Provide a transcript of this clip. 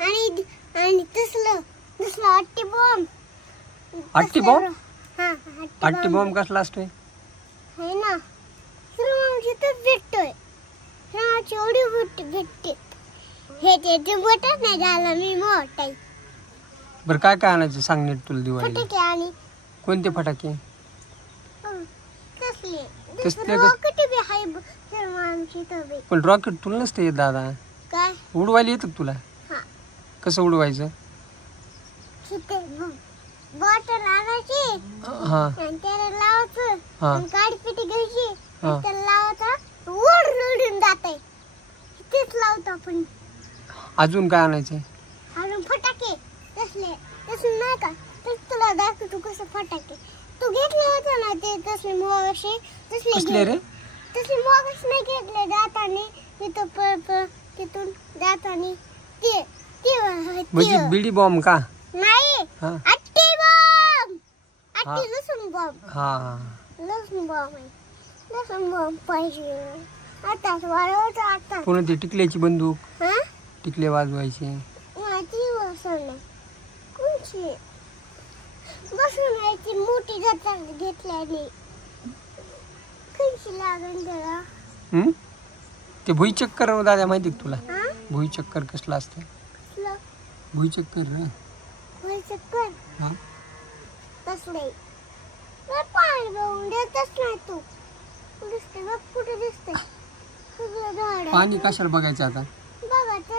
आणि आणि तसलं अट्टी बॉम्ब. अट्टी बॉम्ब? हा, अट्टी बॉम्ब कसला असतोय? है ना, श्रीमामची तर भेटतोय. श्रीमामची एवढी भेटते. हे ते बोटच नाही झालं मी मोठा. बरं काय काय आणायचं सांग नीट तुला दिवाळीला. फटाके आणि कोणते फटाके? तसले रॉकेट बी हाय श्रीमामची तर. पण रॉकेट तुला नसते येत दादा. काय उडवायला येतं तुला? हा. कसं उडवायचं? बॉटल आणायची हा आणि त्याला लावायचं हा आणि काडी पिटी घ्यायची हा. आणि त्याला लावायचं उडून जाते. तेच लावतो आपण. अजून काय आणायचं? अजून फटाके तसले नाही का? तर तुला दाखवतो कसं फटाके. तू घेतले होते ना ते तसले मोगाशी. कसले रे? तसले मोगाशी नाही घेतले. जातानी तिथून जातानी ते म्हणजे बिडी बॉम्ब का? नाही, हा अट्टी बॉम्ब. हा. अट्टी लसूण बॉम्ब. हा लसूण बॉम्ब आहे. लसूण बॉम्ब पाहिजे. आताच वाढवतो आता. पुन्हा ती टिकल्याची बंदूक. हा, टिकले वाजवायचे. ती बसून कोणची बसून यायची मोठी जातात घेतल्याने. कशी लागून त्याला. ते भुईचक्कर दादा माहिती का तुला? हा, भुईचक्कर कसलं असतं? कसलं भुईचक्कर रे. चक्कर हा तसले पाणी बघून देतच नाही तू. दिसते बघ कुठे दिसते सगळं झाड. पाणी कशाला बघायचं आता? बघायचं